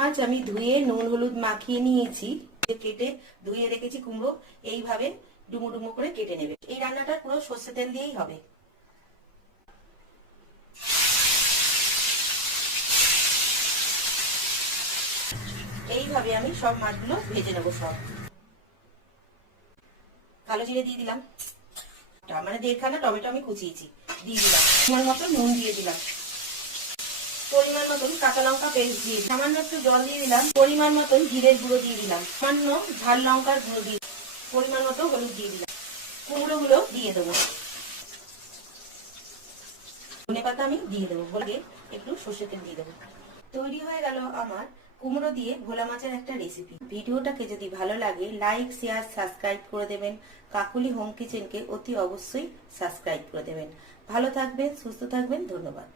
মাছ আমি ধুয়ে নুন হলুদ মাখিয়ে নিয়েছি, কেটে ধুয়ে রেখেছি কুমড়ো। এইভাবে ডুমো ডুমো করে কেটে নেবে। এই রান্নাটা পুরো সর্ষে তেল দিয়েই হবে। এইভাবে আমি সব মাছগুলো ভেজে নেবো। সব কালো জিরে দিয়ে দিলাম, মানে 1.5খানা টমেটো আমি কুচিয়েছি দিয়ে দিলাম, পরিমাণ মতো নুন দিয়ে দিলাম, পরিমাণ মতন কাঁচা লঙ্কা পেস্ট দিয়ে সামান্য একটু জল দিয়ে দিলাম, পরিমাণ মতন জিরের গুঁড়ো দিয়ে দিলাম, সামান্য ঝাল লঙ্কার গুঁড়ো দিয়ে পরিমাণ মতো হলুদ দিয়ে দিলাম। কুমড়ো গুলো দিয়ে দেবো, ধনে পাতা আমি দিয়ে দেবো, বলে একটু সর্ষে তেল দিয়ে দেবো। তৈরি হয়ে গেল আমার কুমড়ো দিয়ে ভোলা মাছের একটা রেসিপি। ভিডিওটাকে যদি ভালো লাগে লাইক শেয়ার সাবস্ক্রাইব করে দেবেন। কাকুলি হোম কিচেনকে অতি অবশ্যই সাবস্ক্রাইব করে দেবেন। ভালো থাকবেন, সুস্থ থাকবেন, ধন্যবাদ।